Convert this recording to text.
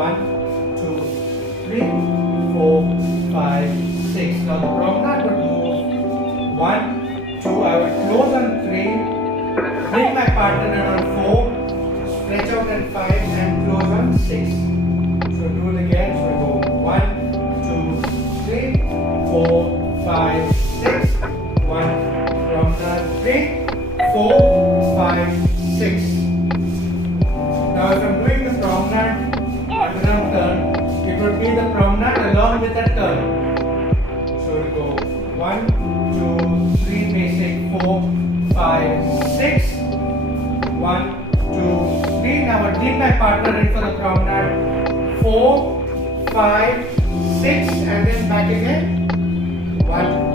1, 2, 3, 4, 5, 6. Now the promenade would move 1, 2, I would close on 3, bring my partner in on 4, stretch out on 5 and close on 6. So do it again. So we go 1, 2, 3, 4, 5, 6. 1, promenade, 3, 4, 5, 6. Now if I'm doing the promenade underarm turn, it would be the promenade along with the turn. So we go 1, 2, 3, basic, 4, 5, 6. 1, 2, 3. Now I bring my partner in for the promenade. 4, 5, 6 and then back again. 1,